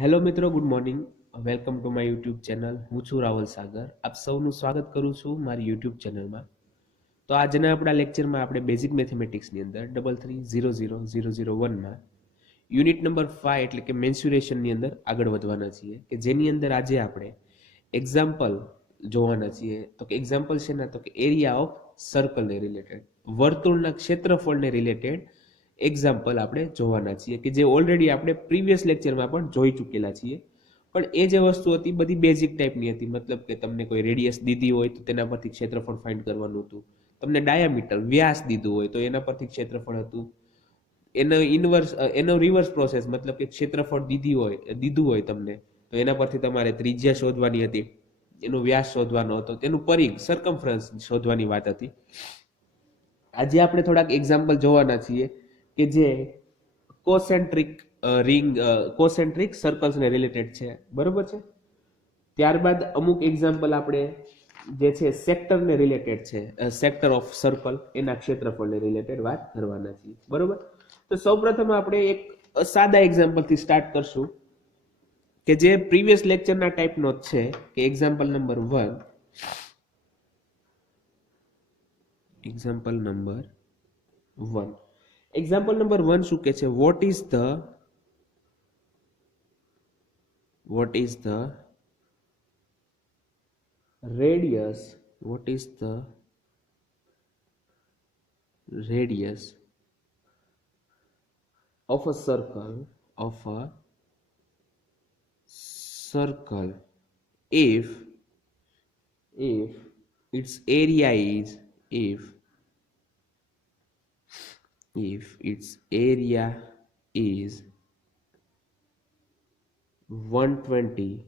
Hello મિત્રો, good morning. Welcome to my YouTube channel. હું છું રાહુલ સાગર. આપ સૌનું સ્વાગત કરું છું મારી યુટ્યુબ ચેનલમાં. તો આજના આપણા લેક્ચરમાં આપણે બેઝિક મેથેમેટિક્સની અંદર 33000001માં યુનિટ નંબર 5 એટલે કે મેન્સ્યુરેશનની અંદર આગળ વધવાના છીએ, કે જેની અંદર આજે આપણે એક્ઝામ્પલ જોવાના છીએ. તો કે એક્ઝામ્પલ છે ને, તો કે એરિયા ઓફ સર્કલને રિલેટેડ, વર્તુળના ક્ષેત્રફળને રિલેટેડ એક્ઝામ્પલ આપણે જોવાના છીએ, કે જે ઓલરેડી આપણે પ્રીવિયસ લેક્ચરમાં પણ જોઈ ચૂકેલા છીએ. પણ એ જે વસ્તુ હતી બધી બેઝિક ટાઈપની હતી, મતલબ કે તમને કોઈ રેડિયસ દીધી હોય તો તેના પરથી ક્ષેત્રફળ ફાઇન્ડ કરવાનું હતું. તમને ડાયામીટર વ્યાસ દીધું હોય તો એના પરથી ક્ષેત્રફળ હતું. એનો રિવર્સ પ્રોસેસ, મતલબ કે ક્ષેત્રફળ દીધું હોય તમને, તો એના પરથી તમારે ત્રિજ્યા શોધવાની હતી, એનો વ્યાસ શોધવાનો હતો, તેનું પરિઘ સરકમફરન્સ શોધવાની વાત હતી. આજે આપણે થોડાક એક્ઝામ્પલ જોવાના છીએ કે જે કોસેન્ટ્રિક કોસેન્ટ્રિક સર્કલ્સને રિલેટેડ છે, બરોબર છે. ત્યારબાદ અમુક એક્ઝામ્પલ આપણે જે છે સેક્ટરને રિલેટેડ છે, સેક્ટર ઓફ સર્કલ, એના ક્ષેત્રફળને રિલેટેડ વાત કરવાના છીએ, બરોબર. તો સૌપ્રથમ આપણે એક સાદા એક્ઝામ્પલથી સ્ટાર્ટ કરશું, કે જે પ્રીવિયસ લેક્ચરના ટાઈપનો જ છે, કે example number 1. Example number 1 example number 1 શું કહે છે? What is the radius what is the radius of a circle if its area is if its area is 120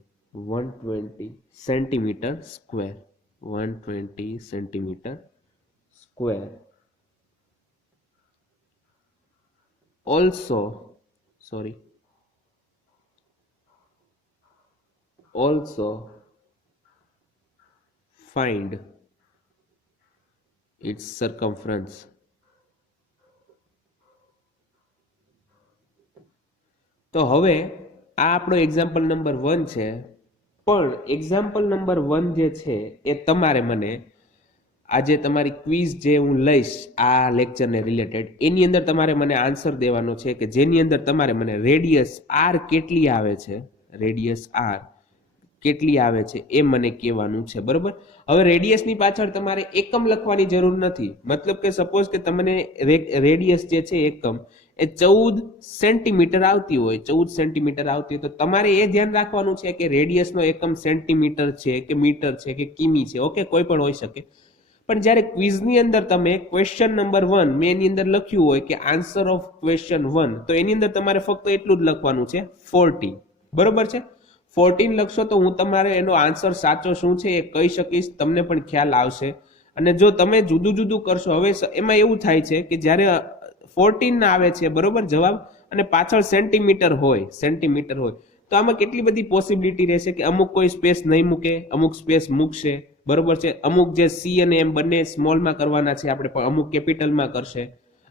centimeter square, 120 centimeter square. Also find its circumference. તો હવે આ આપણો example number 1 છે, પણ example number 1 જે છે એ તમારે મને આજે તમારી ક્વિઝ જે હું લઈશ આ લેક્ચરને રિલેટેડ, એની અંદર તમારે મને આન્સર દેવાનો છે, કે જેની અંદર તમારે મને રેડિયસ આર કેટલી આવે છે, રેડિયસ આર કેટલી આવે છે એ મને કહેવાનું છે, બરોબર. હવે રેડિયસની પાછળ તમારે એકમ લખવાની જરૂર નથી. મતલબ કે સપોઝ કે તમને રેડિયસ જે છે એકમ એ 14 સેન્ટીમીટર આવતી હોય, 14 સેન્ટીમીટર આવતી હોય, તો તમારે એ ધ્યાન રાખવાનું છે કે રેડિયસનો એકમ સેન્ટીમીટર છે કે મીટર છે કે કિમી છે, ઓકે, કોઈ પણ હોઈ શકે. પણ જ્યારે ક્વિઝની અંદર તમે ક્વેશ્ચન નંબર 1 મેં એની અંદર લખ્યું હોય કે આન્સર ઓફ ક્વેશ્ચન 1, તો એની અંદર તમારે ફક્ત એટલું જ લખવાનું છે 14, બરોબર છે. 14 લખશો તો હું તમારે એનો આન્સર સાચો શું છે એ કહી શકીશ, તમને પણ ખ્યાલ આવશે. અને જો તમે જુદું જુદું કરશો, હવે એમાં એવું થાય છે કે જ્યારે 14 આવે છે, બરોબર, જવાબ, અને પાછળ સેન્ટીમીટર હોય, તો આમાં કેટલી બધી પોસિબિલિટી રહેશે કે અમુક કોઈ સ્પેસ નહીં મૂકે, અમુક સ્પેસ મૂકશે, બરોબર છે. અમુક જે સી અને એમ બંને સ્મોલમાં કરવાના છે આપણે, પણ અમુક કેપિટલમાં કરશે.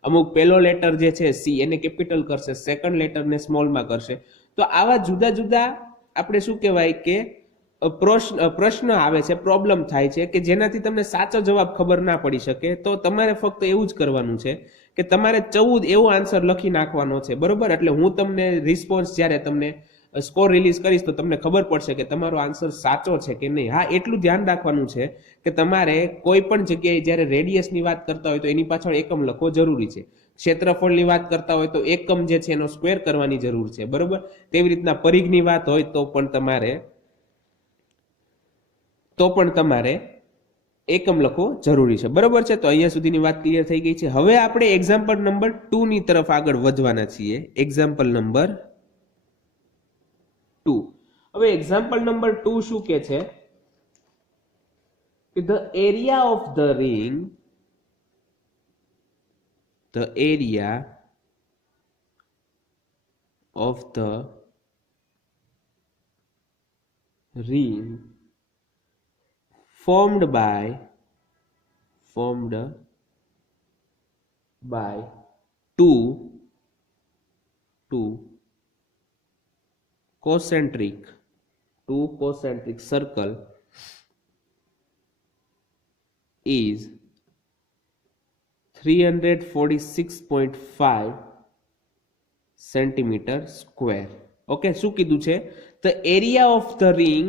અમુક પહેલો લેટર જે છે સી એને કેપિટલ કરશે, સેકન્ડ લેટરને સ્મોલમાં કરશે. તો આવા જુદા જુદા આપણે શું કહેવાય કે પ્રશ્ન આવે છે, પ્રોબ્લેમ થાય છે, કે જેનાથી તમને સાચો જવાબ ખબર ના પડી શકે. તો તમારે ફક્ત એવું જ કરવાનું છે કે તમારે 14 એવો આન્સર લખી નાખવાનો છે, બરોબર. એટલે હું તમને રિસ્પોન્સ જ્યારે તમને સ્કોર રિલીઝ કરીશ તો તમને ખબર પડશે કે તમારો આન્સર સાચો છે કે નહીં. હા, એટલું ધ્યાન રાખવાનું છે કે તમારે કોઈ પણ જગ્યાએ જ્યારે રેડિયસની વાત કરતા હોય તો એની પાછળ એકમ લખવો જરૂરી છે. ક્ષેત્રફળની વાત કરતા હોય તો એકમ જે છે એનો સ્ક્વેર કરવાની જરૂર છે, બરોબર. તેવી રીતના પરિઘની વાત હોય તો પણ તમારે એકમ લખવો જરૂરી છે, બરોબર છે. તો અહીંયા સુધીની વાત ક્લિયર થઈ ગઈ છે. હવે આપણે એક્ઝામ્પલ નંબર 2 ની તરફ આગળ વધવાના છીએ. Example number 2. હવે એક્ઝામ્પલ નંબર 2 શું કે છે કે the area of the ring formed by two concentric two concentric circle is 346.5 centimeter square. Okay, શું કીધું છે? The area of the ring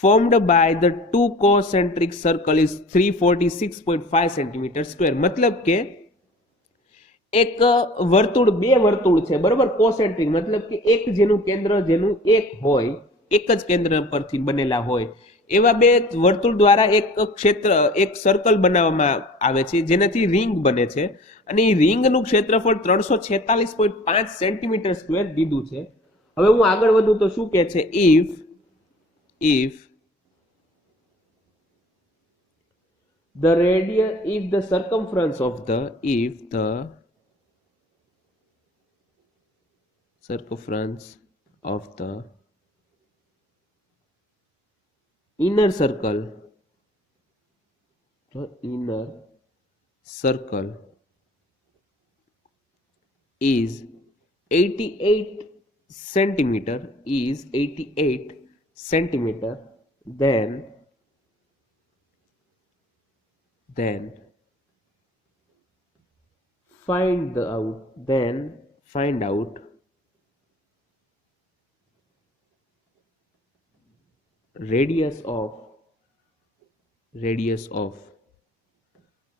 formed by the two concentric circle is 346.5 centimeter square. મતલબ કે એક વર્તુળ, બે વર્તુળ છે બરોબર, કોસેન્ટ્રિક મતલબ કે એક જેનું કેન્દ્ર જેનું એક હોય, એક જ કેન્દ્ર પરથી બનેલા હોય એવા બે વર્તુળ દ્વારા એક ક્ષેત્ર, એક સર્કલ બનાવવામાં આવે છે જેનાથી રિંગ બને છે અને એ રિંગનું ક્ષેત્રફળ 346.5 સેન્ટીમીટર સ્ક્વેર દીધું છે. હવે હું આગળ વધું તો શું કહે છે? if the radius, if the circumference of the circumference of the inner circle is 88 centimeter, then find out radius of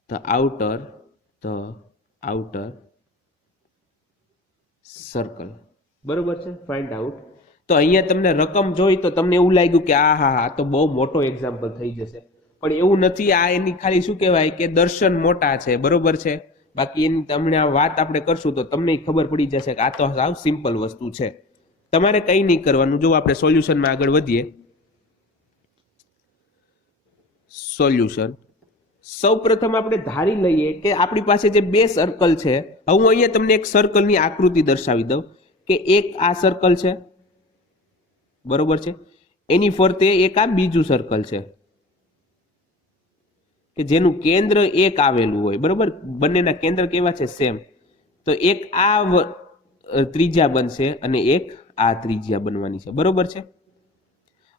the outer circle. બરોબર છે? Find out. તો અહીંયા તમને રકમ જોઈ તો તમને એવું લાગ્યું કે આ હા તો બહુ મોટો એક્ઝામ્પલ થઈ જશે, પણ એવું નથી. આ એની ખાલી શું કહેવાય કે દર્શન મોટા છે, બરોબર છે. બાકી એની તમને આ વાત આપણે કરશું તો તમને ખબર પડી જશે કે આ તો સાવ સિમ્પલ વસ્તુ છે. તમારે કંઈ નહીં કરવાનું. જો આપણે સોલ્યુશનમાં આગળ વધીએ. સોલ્યુશન. સૌપ્રથમ આપણે ધારી લઈએ કે આપણી પાસે જે બે સર્કલ છે. હું અહીંયા તમને એક સર્કલની આકૃતિ દર્શાવી દઉં કે એક આ સર્કલ છે, બરોબર છે, એની ફરતે એક આ બીજું સર્કલ છે કે જેનું કેન્દ્ર એક આવેલું હોય, બરોબર. બંનેના કેન્દ્ર કેવા છે? સેમ. તો એક આ ત્રિજ્યા બનશે અને એક આ ત્રિજ્યા બનવાની છે, બરોબર છે.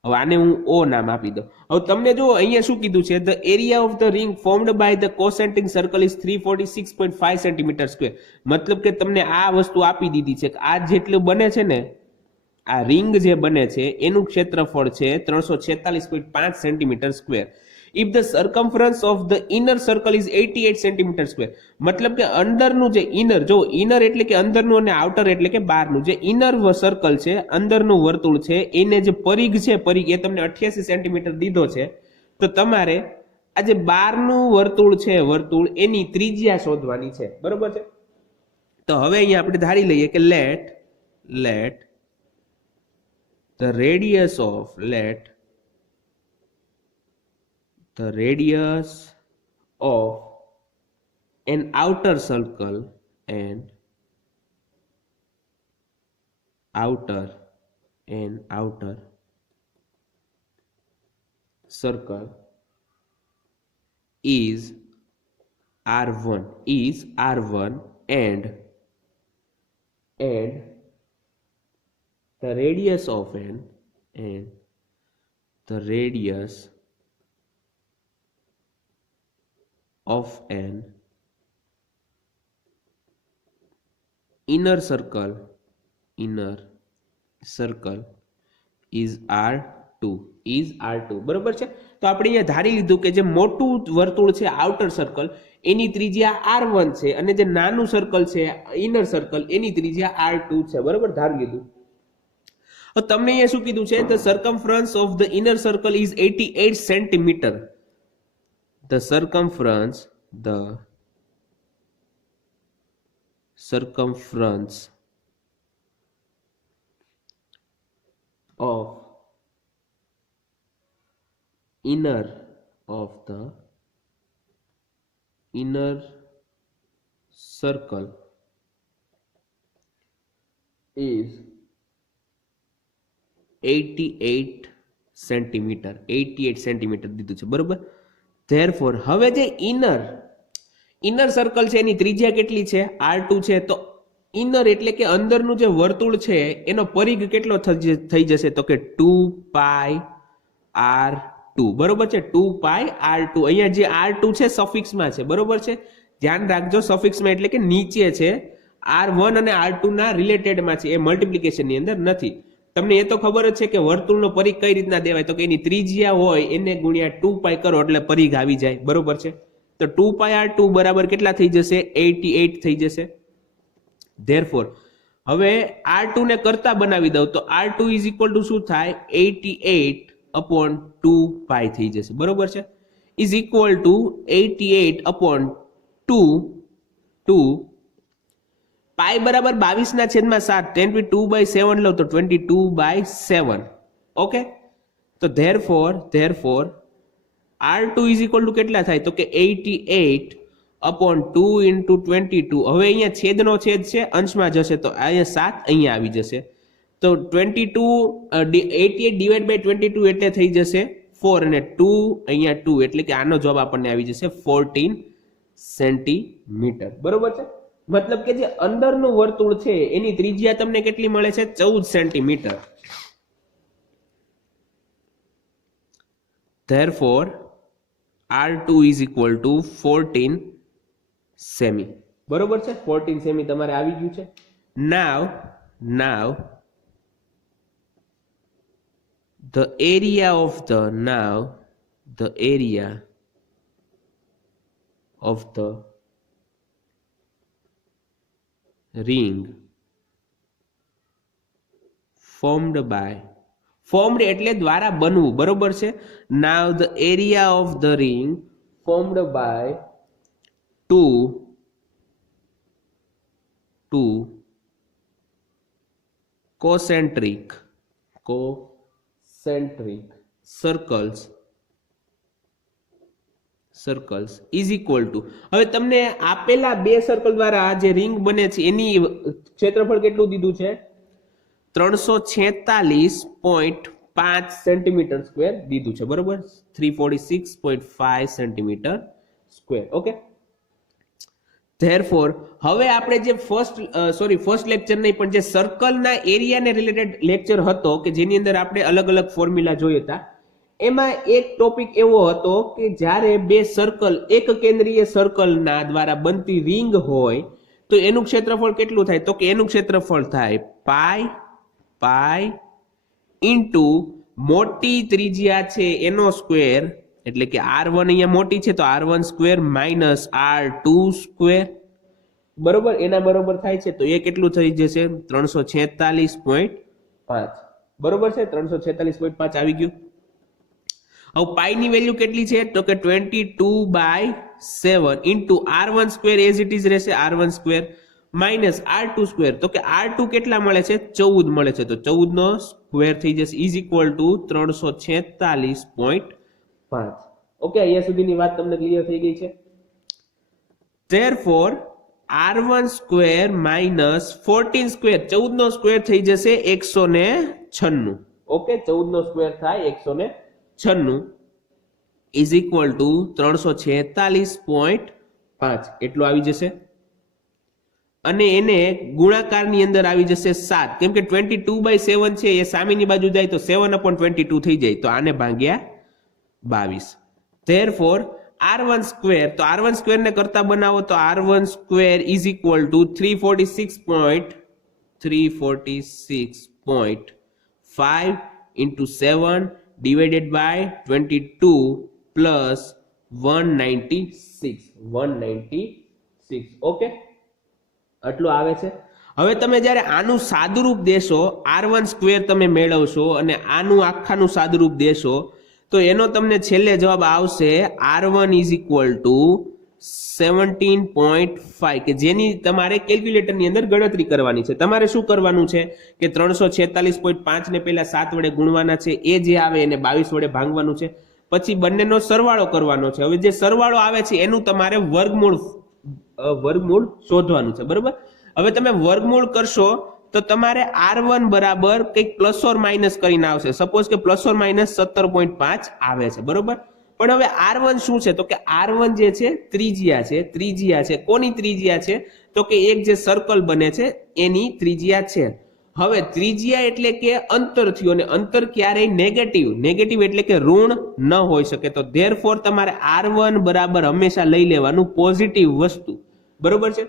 હવે આને હું ઓ નામ આપી દઉં. હવે તમને જો અહીંયા શું કીધું છે? The area of the ring formed by the concentric circle is 346.5 centimeter square. મતલબ કે તમને આ વસ્તુ આપી દીધી છે કે આ જેટલું બને છે ને, આ રિંગ જે બને છે એનું ક્ષેત્રફળ છે 346.5 centimeter square. If the circumference of the inner circle is 88 centimeter square. મતલબ કે અંદરનું જે ઇનર, જો ઇનર એટલે કે અંદરનું અને આઉટર એટલે કે બહારનું, જે ઇનર સર્કલ છે, અંદરનું વર્તુળ છે, એને જે પરિઘ છે, પરિઘ એ તમને 88 સેન્ટીમીટર દીધો છે. તો તમારે આ જે બહારનું વર્તુળ છે, વર્તુળ એની ત્રિજ્યા શોધવાની છે, બરોબર છે. તો હવે અહીંયા આપણે ધારી લઈએ કે late the radius of an outer circle is R1 and the radius of an inner circle is R2. બરોબર છે. તો આપણે અહીંયા ધારી લીધું કે જે મોટું વર્તુળ છે આઉટર સર્કલ એની ત્રિજ્યા R1 છે અને જે નાનું સર્કલ છે ઇનર સર્કલ એની ત્રિજ્યા R2 છે, બરોબર. ધારી લીધું. તમને અહીંયા શું કીધું છે? The circumference of the inner circle is 88 centimeter. The circumference of inner circle is 88 centimeter દીધું છે, બરોબર. Therefore, હવે જે ઇનર સર્કલ છે એની ત્રિજ્યા કેટલી છે? R2 છે. તો ઇનર એટલે કે અંદરનું જે વર્તુળ છે એનો પરિઘ કેટલો થઈ જશે તો કે 2πr2 બરોબર છે 2πr2 અહીંયા જે r2 છે સફિક્સમાં છે બરોબર છે ધ્યાન રાખજો સફિક્સમાં એટલે કે નીચે છે r1 અને r2 ના રિલેટેડમાં છે એ મલ્ટિપ્લિકેશનની અંદર નથી તમને એ તો ખબર જ છે કે વર્તુળનો પરિઘ કઈ રીતના દેવાય તો કે એની ત્રિજ્યા હોય એને ગુણ્યા 2π કરો એટલે પરિઘ આવી જાય બરોબર છે તો 2πr2 બરાબર કેટલા થઈ જશે 88 થઈ જશે ધેરફોર હવે r2 ને કરતા બનાવી દઉં તો r2 ઇઝ ઇક્વલ ટુ શું થાય 88 અપોન 2π થઈ જશે બરોબર છે ઇઝ ઇક્વલ ટુ 88 અપોન 2 પાઈ બરાબર 22 ના છેદમાં 7 22/7 લો તો 22/7 ઓકે તો therefore r2 is equal two કેટલા થાય તો કે 88 અપોન 2 ઇન્ટુ 22 હવે અહીંયા છેદનો છેદ છે અંશમાં જશે તો અહીંયા 7 અહીંયા આવી જશે તો 88 ડિવાઇડ બાય 22 એટલે થઈ જશે 4 અને 2 અહીંયા 2 એટલે કે આનો જવાબ આપણને આવી જશે 14 સેન્ટીમીટર બરોબર છે મતલબ કે જે અંદરનું વર્તુળ છે એની ત્રિજ્યા તમને કેટલી મળે છે 14 centimetre therefore r2 is equal to 14 semi બરોબર છે 14 સેમી તમારે આવી ગયું છે now the area of the ring formed એટલે દ્વારા બનવું બરોબર છે now the area of the ring formed by two concentric circles is equal to હવે તમને આપેલા બે સર્કલ દ્વારા જે રિંગ બને છે એની ક્ષેત્રફળ કેટલું દીધું છે 346.5 સેન્ટીમીટર સ્ક્વેર દીધું છે બરોબર 346.5 સેન્ટીમીટર સ્ક્વેર ઓકે ધેરફોર હવે આપણે જે ફર્સ્ટ લેક્ચર નહીં પણ જે સર્કલના એરિયાને રિલેટેડ લેક્ચર હતો કે જેની અંદર આપણે અલગ અલગ ફોર્મ્યુલા જોયા હતા એમાં એક ટોપિક એવો હતો કે જ્યારે બે સર્કલ એક કેન્દ્રીય સર્કલના દ્વારા બનતી રિંગ હોય તો એનું ક્ષેત્રફળ કેટલું થાય તો કે એનું ક્ષેત્રફળ થાય પાઈ ઇન્ટુ મોટી ત્રિજ્યા છે એનો સ્ક્વેર એટલે કે r1 અહીંયા મોટી છે તો r1 square minus r2 square બરોબર એના બરોબર થાય છે તો એ કેટલું થઈ જશે 346.5 બરોબર છે 346.5 આવી ગયું હવે પાઈ ની વેલ્યુ કેટલી છે તો કે 22/7 into r1 square as it is રહેશે r1 square minus r2 square તો કે r2 કેટલા મળે છે 14 મળે છે તો 14 નો સ્ક્વેર થઈ જશે ઇઝ ઇક્વલ ટુ 346.5 ઓકે અહીંયા સુધીની વાત તમને ક્લિયર થઈ ગઈ છે therefore r1 square minus 14 square 14 નો સ્ક્વેર થઈ જશે 196 ઓકે 14 નો સ્ક્વેર થાય 196 ઇઝ ઇક્વલ ટુ 346.5 એટલું આવી જશે અને એને ગુણાકારની અંદર આવી જશે 7 કેમ કે 22/7 છે એ સામેની બાજુ જાય તો 7/22 થઈ જાય તો આને ભાગ્યા 22 therefore r1 સ્ક્વેર તો r1 સ્ક્વેર ને કરતા બનાવો તો r1 square is equal two 346.5 into 7 divided by 22 plus 196 okay આટલું આવે છે હવે તમે જ્યારે આનું સાદુરૂપ દેશો r1 સ્ક્વેર તમે મેળવશો અને આનું આખાનું સાદુરૂપ દેશો તો એનો તમને છેલ્લે જવાબ આવશે r1 is equal to 17.5 કે જેની તમારે કેલ્ક્યુલેટરની અંદર ગણતરી કરવાની છે તમારે શું કરવાનું છે કે 346.5 ને પહેલા 7 વડે ગુણવાના છે એ જે આવે એને 22 વડે ભાંગવાનું છે પછી બંનેનો સરવાળો કરવાનો છે હવે જે સરવાળો આવે છે એનું તમારે વર્ગમૂળ શોધવાનું છે બરોબર હવે તમે વર્ગમૂળ કરશો તો તમારે r1 બરાબર કંઈક પ્લસ ઓર માઇનસ કરીને આવશે સપોઝ કે પ્લસ ઓર માઇનસ 17.5 આવે છે બરોબર પણ હવે R1 શું છે તો કે R1 જે છે ત્રિજ્યા છે, ત્રિજ્યા છે. કોની ત્રિજ્યા છે તો કે એક જે સર્કલ બને છે એની ત્રિજ્યા છે. હવે ત્રિજ્યા એટલે કે અંતર થયું, અને અંતર ક્યારેય નેગેટિવ એટલે કે ઋણ ન હોઈ શકે. તો ધેરફોર તમારે R1 બરાબર હંમેશા લઈ લેવાનું પોઝિટિવ વસ્તુ, બરોબર છે.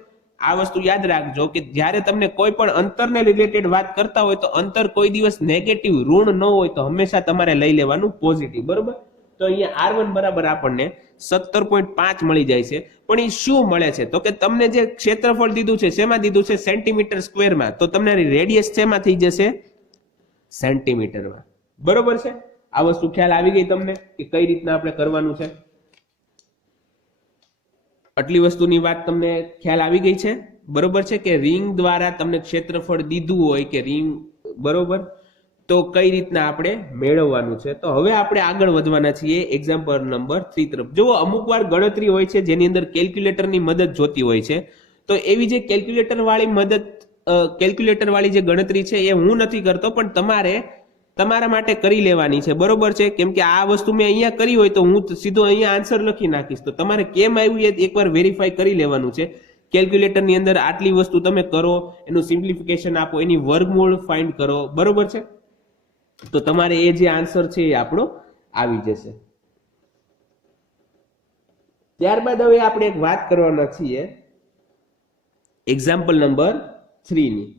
આ વસ્તુ યાદ રાખજો કે જ્યારે તમને કોઈ પણ અંતરને રિલેટેડ વાત કરતા હોય તો અંતર કોઈ દિવસ નેગેટિવ ઋણ ન હોય તો હંમેશા તમારે લઈ લેવાનું પોઝિટિવ, બરોબર. તો અહીંયા R1 બરાબર આપણને 17.5 મળી જાય છે. પણ એ શું મળે છે તો કે તમને જે ક્ષેત્રફળ દીધું છે શેમાં દીધું છે? સેન્ટીમીટર સ્ક્વેરમાં. તો તમને રેડિયસ શેમાં થઈ જશે? સેન્ટીમીટરમાં, બરોબર છે. આ વસ્તુ ખ્યાલ આવી ગઈ તમને કે કઈ રીતના આપણે કરવાનું છે? આટલી વસ્તુની વાત તમને ખ્યાલ આવી ગઈ છે, બરોબર છે. કે રિંગ દ્વારા તમને ક્ષેત્રફળ દીધું હોય કે રિંગ, બરોબર, તો કઈ રીતના આપણે મેળવવાનું છે. તો હવે આપણે આગળ વધવાના છીએ એક્ઝામ્પલ નંબર 3 તરફ. જો અમુક વાર ગણતરી હોય છે જેની અંદર કેલ્ક્યુલેટરની મદદ જોતી હોય છે, તો એવી જે કેલ્ક્યુલેટર વાળી જે ગણતરી છે એ હું નથી કરતો, પણ તમારે તમારા માટે કરી લેવાની છે, બરોબર છે. કેમ કે આ વસ્તુ મેં અહીંયા કરી હોય તો હું સીધો અહીંયા આન્સર લખી નાખીશ. તો તમારે કેમ આવ્યું એ એકવાર વેરીફાઈ કરી લેવાનું છે. કેલ્ક્યુલેટરની અંદર આટલી વસ્તુ તમે કરો, એનું સિમ્પ્લિફિકેશન આપો, એની વર્ગમૂળ ફાઇન્ડ કરો, બરોબર છે. તો તમારે એ જે આન્સર છે એ આપણો આવી જશે. ત્યારબાદ હવે આપણે એક વાત કરવાના છીએ એક્ઝામ્પલ નંબર 3 ની.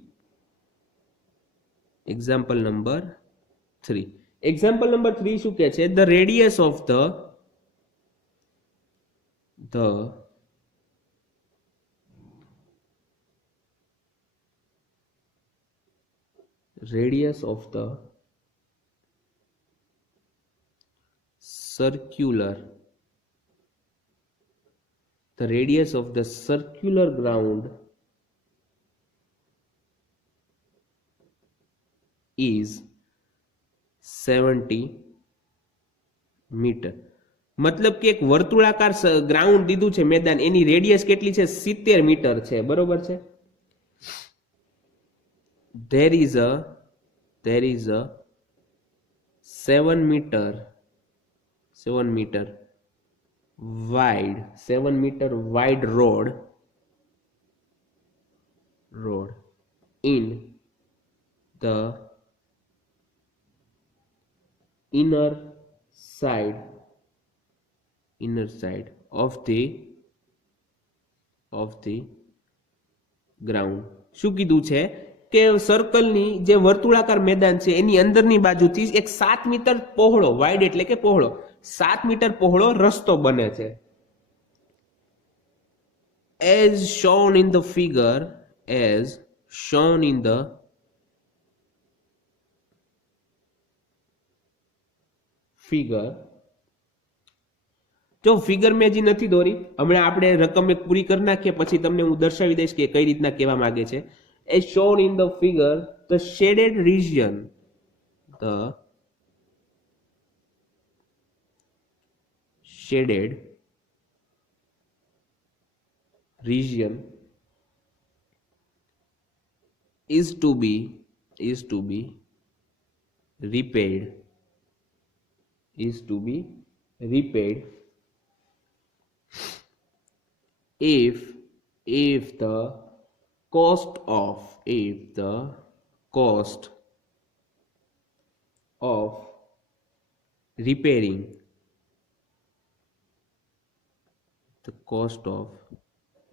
Example number 3. એક્ઝામ્પલ નંબર 3 શું કહે છે? The radius of the radius of the circular ground is 70 metre. મતલબ કે એક વર્તુળાકાર ગ્રાઉન્ડ દીધું છે મેદાન, એની રેડિયસ કેટલી છે? 70 મીટર છે, બરોબર છે. there is a 7 meter wide road in the inner side of the ground. શું કીધું છે કે સર્કલની જે વર્તુળાકાર મેદાન છે એની અંદરની બાજુથી એક 7 મીટર પહોળો, વાઇડ એટલે કે પહોળો, 7 મીટર પહોળો રસ્તો બને છે. as shown in the figure, જો ફિગર મેં હજી નથી દોરી, હમણાં આપણે રકમ એક પૂરી કરી નાખીએ પછી તમને હું દર્શાવી દઈશ કે કઈ રીતના કહેવા માંગે છે. as shown in the figure, the shaded region is to be repaired if the cost of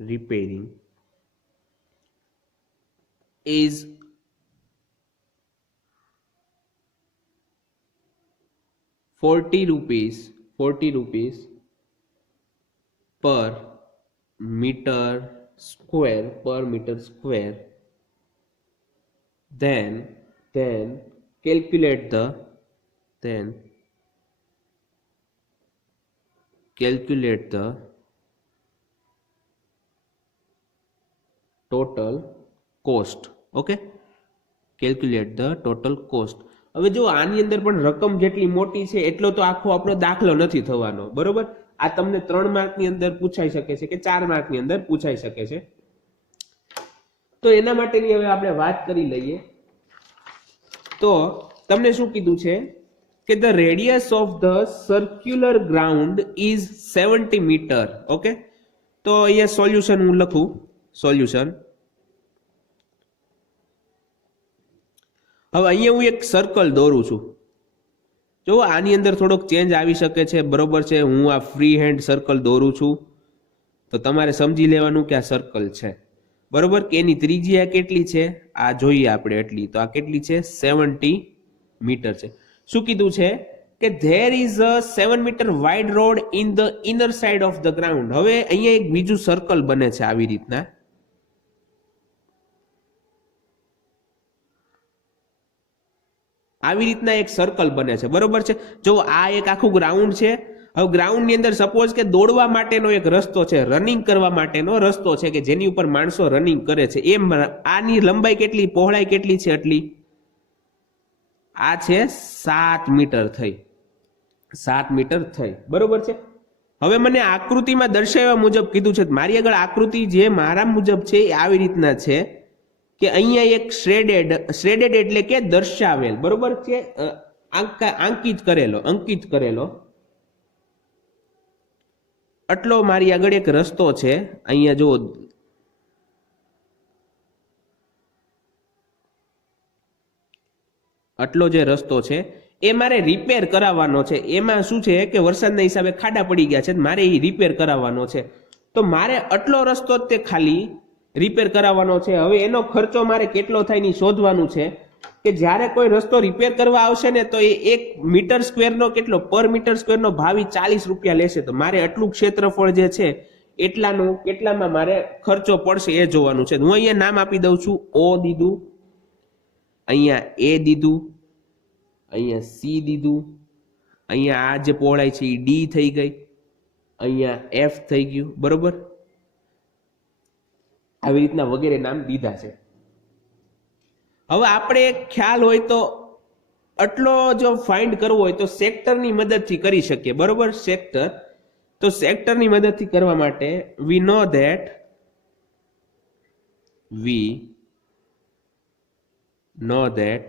repairing is 40 rupees per meter square, then calculate the total cost. Okay, calculate the total cost. હવે જો આની અંદર પણ રકમ જેટલી મોટી છે એટલો તો આખો આપણો દાખલો નથી થવાનો, બરોબર. આ તમને 3 માર્કની અંદર પૂછાઈ શકે છે કે 4 માર્કની અંદર પૂછાઈ શકે છે. તો એના માટેની હવે આપણે વાત કરી લઈએ. તો તમને શું કીધું છે કે the radius of the circular ground is 70 metre. Okay, તો અહીંયા સોલ્યુશન હું લખું. સોલ્યુશન, હવે અહીંયા હું એક સર્કલ દોરું છું. જો આની અંદર થોડોક ચેન્જ આવી શકે છે, બરોબર છે. હું આ ફ્રી હેન્ડ સર્કલ દોરું છું, તો તમારે સમજી લેવાનું કે આ સર્કલ છે, બરોબર. કે એની ત્રિજ્યા કેટલી છે આ જોઈએ આપણે એટલી. તો આ કેટલી છે? 70 મીટર છે. શું કીધું છે કે there is a 7 metre wide road in the inner side of the ground. હવે અહીંયા એક બીજું સર્કલ બને છે આવી રીતના. આવી રીતના એક સર્કલ બને છે, બરોબર છે. જો આ એક આખું ગ્રાઉન્ડ છે. હવે ગ્રાઉન્ડ ની અંદર સપોઝ કે દોડવા માટેનો એક રસ્તો છે, રનિંગ કરવા માટેનો રસ્તો છે કે જેની ઉપર માણસો રનિંગ કરે છે. એમ આની લંબાઈ કેટલી, પહોળાઈ કેટલી છે? એટલી. આ છે 7 મીટર થઈ. 7 મીટર થઈ, બરોબર છે. હવે મને આકૃતિમાં દર્શાવ્યા મુજબ કીધું છે, મારી આગળ આકૃતિ જે મારા મુજબ છે એ આવી રીતના છે કે અહીંયા એક શ્રેડેડ એટલે કે દર્શાવેલ, બરોબર છે, અંકિત કરેલો આટલો મારી આગળ એક રસ્તો છે. અહીંયા જો આટલો જે રસ્તો છે એ મારે રિપેર કરાવવાનો છે. એમાં શું છે કે વરસાદના હિસાબે ખાડા પડી ગયા છે, મારે એ રિપેર કરાવવાનો છે. તો મારે આટલો રસ્તો તે ખાલી રિપેર કરાવવાનો છે. હવે એનો ખર્ચો મારે કેટલો થાય ની શોધવાનું છે કે જ્યારે કોઈ રસ્તો રિપેર કરવા આવશે ને તો એ 1 મીટર સ્ક્વેરનો કેટલો, પર મીટર સ્ક્વેરનો ભાવ 40 રૂપિયા લેશે. તો મારે આટલું ક્ષેત્રફળ જે છે એટલાનું કેટલામાં મારે ખર્ચો પડશે એ જોવાનું છે. હું અહીંયા નામ આપી દઉં છું. ઓ દીધું, અહીંયા એ દીધું, અહીંયા સી દીધું, અહીંયા આ જે પહોળાઈ છે એ ડી થઈ ગઈ, અહીંયા એફ થઈ ગયું, બરોબર. આવી રીતના વગેરે નામ દીધા છે. હવે આપણે ખ્યાલ હોય તો આટલો જો ફાઇન્ડ કરવો હોય તો સેક્ટરની મદદથી કરી શકીએ, બરોબર. સેક્ટર, તો સેક્ટરની મદદથી કરવા માટે we know that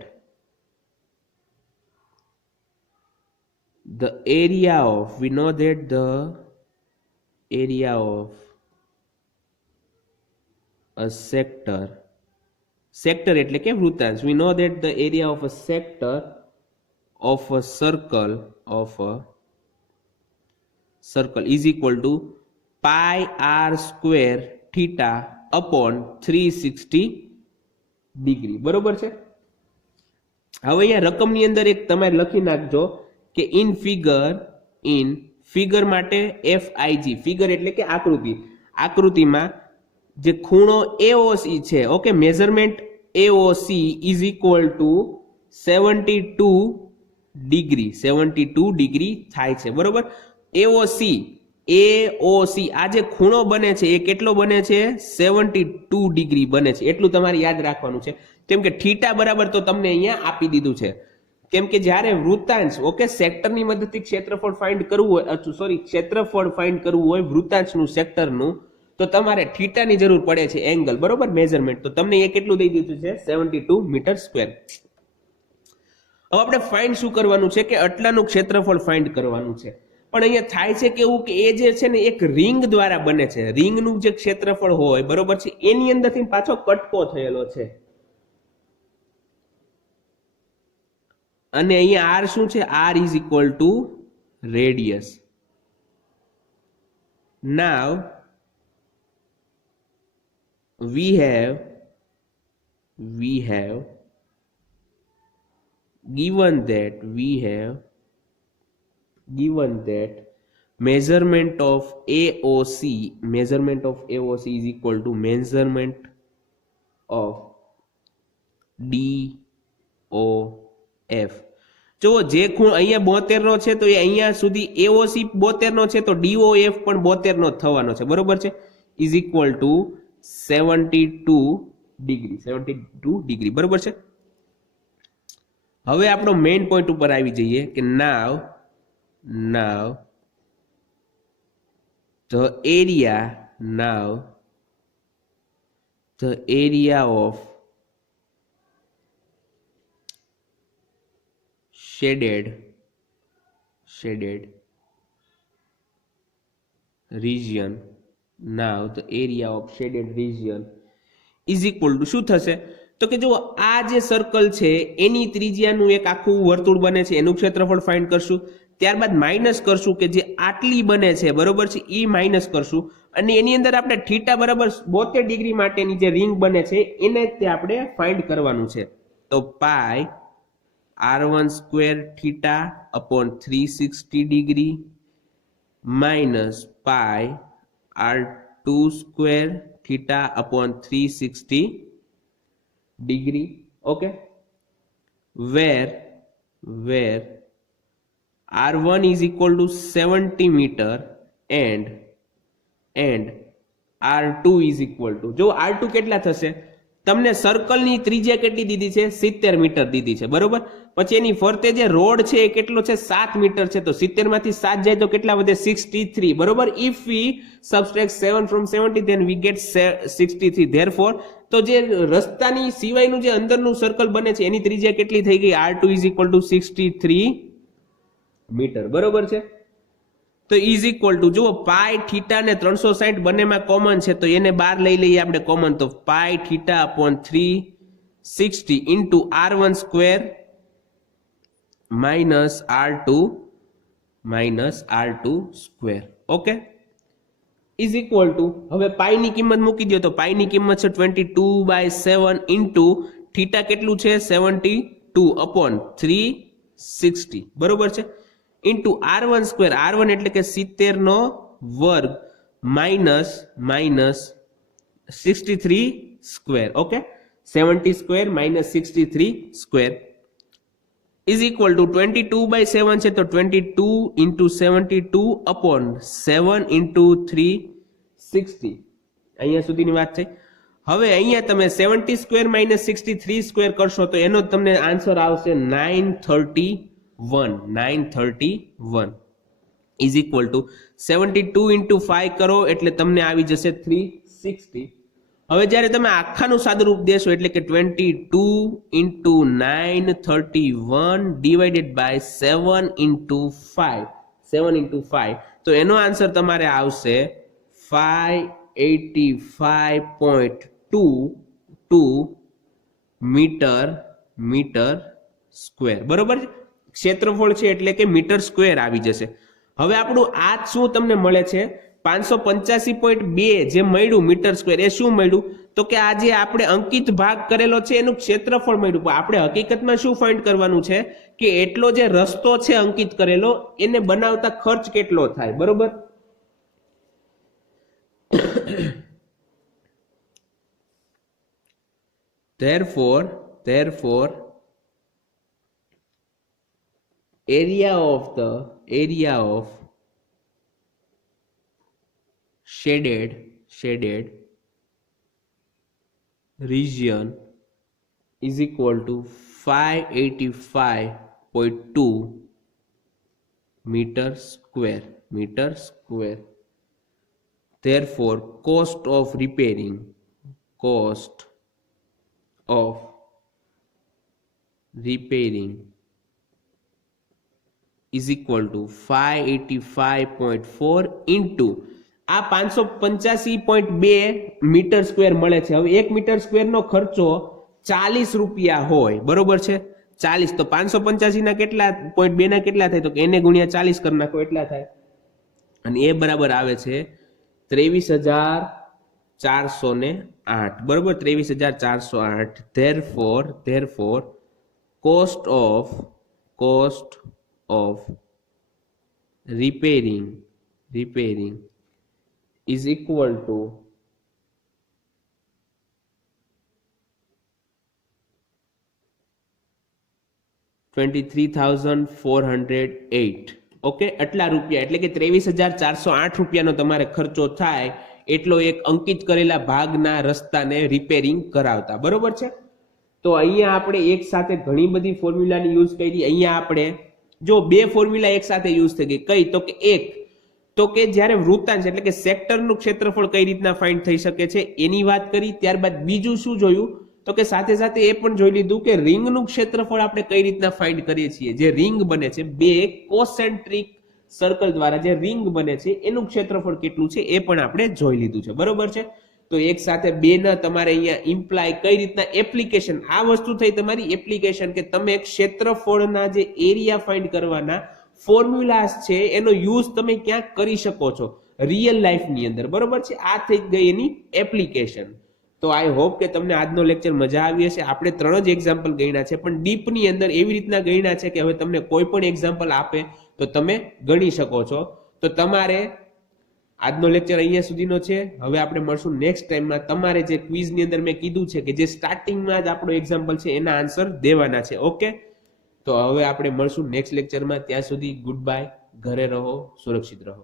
the area of a sector એટલે કે વૃત્તાંશ. we know that the area of a sector of a circle is equal to pi r square theta upon 360 degree, બરોબર છે. હવે અહીંયા રકમની અંદર એક તમારે લખી નાખજો કે ઇન ફિગર માટે FIG, ફિગર એટલે કે આકૃતિમાં જે ખૂણો AOC છે, okay, measurement AOC is equal two 72 degree થાય છે, બરોબર. AOC આ જે ખૂણો બને છે એ કેટલો બને છે? 72 ડિગ્રી બને છે. એટલું તમારે યાદ રાખવાનું છે. કેમ કે થીટા બરાબર તો તમને અહીંયા આપી દીધું છે. કેમ કે જ્યારે વૃત્તાંશ, ઓકે, સેક્ટરની મદદથી ક્ષેત્રફળ ફાઇન્ડ કરવું હોય વૃત્તાંશનું, સેક્ટરનું, તો તમારે થીટાની જરૂર પડે છે, એંગલ, બરોબર, મેઝરમેન્ટ. તો તમને એ કેટલું દઈ દીધું છે? 72 મીટર સ્ક્વેર. હવે આપણે ફાઇન્ડ શું કરવાનું છે કે આટલાનું ક્ષેત્રફળ ફાઇન્ડ કરવાનું છે. પણ અહીંયા થાય છે કેવું કે એ જે છે ને એક રિંગ દ્વારા બને છે. રિંગનું જે ક્ષેત્રફળ હોય, બરોબર છે, એની અંદરથી પાછો કટકો થયેલો છે. અને અહીંયા r શું છે? r is equal to radius. Now we have given that measurement of AOC is equal to measurement of DOF. જો જે ખૂણ અહીંયા 72 નો છે તો એ અહીંયા સુધી AOC 72 નો છે તો DOF પણ 72 નો થવાનો છે, બરોબર છે, ઇઝ ઇક્વલ ટુ 72 ડિગ્રી, બરોબર છે. હવે આપણો મેઇન પોઈન્ટ ઉપર આવી જઈએ કે નાવ the area of shaded shaded region. Now the area of shaded region is equal to શું થશે? તો કે જો આ જે સર્કલ છે એની ત્રિજ્યાનું એક આખું વર્તુળ બને છે એનું ક્ષેત્રફળ ફાઇન્ડ કરશું, ત્યારબાદ માઇનસ કરશું કે જે આટલી બને છે બરોબર છે એ માઇનસ કરશું, અને એની અંદર આપણે થીટા બરાબર 72 ડિગ્રી માટેની જે રિંગ બને છે એને તે આપણે ફાઇન્ડ કરવાનું છે. તો પાઈ r1 square theta upon 360 degree minus pi r2 square theta upon 360 degree. Okay, where r1 is equal to 70 meter and r2 is equal to, જો r2 કેટલા થશે તમને સર્કલની ત્રિજ્યા કેટલી દીધી છે 70 મીટર દીધી છે બરોબર, પછી એની ફરતે જે રોડ છે એ કેટલો છે 7 મીટર છે, તો 70 માંથી 7 જાય તો કેટલા વધે 63 બરોબર. if we subtract 7 from 70 then we get 63. therefore તો જે રસ્તાની સિવાયનું જે અંદરનું સર્કલ બને છે એની ત્રિજ્યા કેટલી થઈ ગઈ r2 is equal to 63 metre બરોબર છે. તો ઇઝ ઇક્વલ ટુ જુઓ પાઈ થીટા ને 360 બંનેમાં કોમન છે તો એને બહાર લઈ લઈએ આપણે કોમન, તો pi theta upon 360 into r1 square minus r2 square. Okay, is equal to હવે પાઈની કિંમત મૂકી દો તો પાઈની કિંમત છે 22/7 ઇન્ટુ થીટા કેટલું છે 72 અપોન 360 બરોબર છે, ઇન્ટુ r1 સ્ક્વેર, r1 એટલે કે 70 નો વર્ગ minus 63 square. Okay, 70 square minus 63 square is equal two 22/7 છે તો 22 ઇન્ટુ 72 અપોન 7 ઇન્ટુ 360. અહીંયા સુધીની વાત છે. હવે અહીંયા તમે 70 સ્ક્વેર માઇનસ 63 સ્ક્વેર કરશો તો એનો તમને આન્સર આવશે 931 ઇઝ ઇક્વલ ટુ 72 ઇન્ટુ 5 કરો એટલે તમને આવી જશે 360. હવે જ્યારે તમે આખાનું સાદુરૂપ દેશો એટલે કે 22 ઇન્ટુ 931 ડિવાઇડેડ બાય 7 ઇન્ટુ 5 તો એનો આન્સર તમારે આવશે 585.22 મીટર સ્ક્વેર બરોબર. ક્ષેત્રફળ છે એટલે કે મીટર સ્ક્વેર આવી જશે. હવે આપણું આ શું તમને મળે છે 585.2 જે મળ્યું મીટર સ્ક્વેર એ શું મળ્યું તો કે આ જે આપણે અંકિત ભાગ કરેલો છે એનું ક્ષેત્રફળ મળ્યું. પણ આપણે હકીકતમાં શું ફાઇન્ડ કરવાનું છે કે એટલો જે રસ્તો છે અંકિત કરેલો એને બનાવતા ખર્ચ કેટલો થાય બરોબર. therefore area of shaded region is equal to 585.2 meter square. Therefore cost of repairing is equal to 585.4 into આ 585.2 મીટર સ્ક્વેર મળે છે. હવે 1 મીટર સ્ક્વેર નો ખર્ચો 40 રૂપિયા હોય બરોબર છે 40, તો 585 ના કેટલા 0.2 ના કેટલા થાય તો કે એને ગુણ્યા 40 કરી નાખો એટલા થાય, અને એ બરાબર આવે છે 23,408 બરોબર 23,408. therefore cost of repairing is equal to 23,408. Okay, આટલા રૂપિયા એટલે કે 23,408 રૂપિયાનો તમારે ખર્ચો થાય એટલો એક અંકિત કરેલા ભાગના રસ્તાને રિપેરિંગ કરાવતા બરોબર છે. તો અહીંયા આપણે એક સાથે ઘણી બધી ફોર્મ્યુલાની યુઝ કરી. અહીંયા આપણે જો બે ફોર્મ્યુલા એક સાથે યુઝ થઈ ગઈ. કઈ તો કે એક તો કે જ્યારે વૃત્તાંશ એટલે કે સેક્ટરનું ક્ષેત્રફળ કઈ રીતના ફાઇન્ડ થઈ શકે છે એની વાત કરી. ત્યારબાદ બીજું શું જોયું તો કે સાથે સાથે એ પણ જોઈ લીધું કે રિંગનું ક્ષેત્રફળ આપણે કઈ રીતના ફાઇન્ડ કરીએ છીએ. જે રિંગ બને છે બે કોસેન્ટ્રિક સર્કલ દ્વારા જે રિંગ બને છે એનું ક્ષેત્રફળ કેટલું છે એ પણ આપણે જોઈ લીધું છે. બરોબર છે. તો એક સાથે બે ના તમારે અહીંયા ઇમ્પ્લાય કઈ રીતના એપ્લિકેશન, આ વસ્તુ થઈ તમારી એપ્લિકેશન કે તમે ક્ષેત્રફળના જે એરિયા ફાઇન્ડ કરવાના ફોર્મ્યુલાસ છે એનો યુઝ તમે ક્યાંક કરી શકો છો રિયલ લાઈફની અંદર. બરોબર છે. આ થઈ ગઈ એની એપ્લિકેશન. તો આઈ હોપ કે તમને આજનો લેક્ચર મજા આવી હશે. આપણે 3 જ એક્ઝામ્પલ ગણ્યા છે, પણ ડીપની અંદર એવી રીતના ગણ્યા છે કે હવે તમને કોઈ પણ એક્ઝામ્પલ આપે તો તમે ગણી શકો છો. તો તમારે આજનો લેક્ચર અહીંયા સુધીનો છે. હવે આપણે મળશું નેક્સ્ટ ટાઈમમાં. તમારે જે ક્વિઝની અંદર મેં કીધું છે કે જે સ્ટાર્ટિંગમાં જ આપણો એક્ઝામ્પલ છે એના આન્સર દેવાના છે. ઓકે, તો હવે આપણે મળશું નેક્સ્ટ લેક્ચરમાં. ત્યાં સુધી ગુડ બાય. ઘરે રહો, સુરક્ષિત રહો.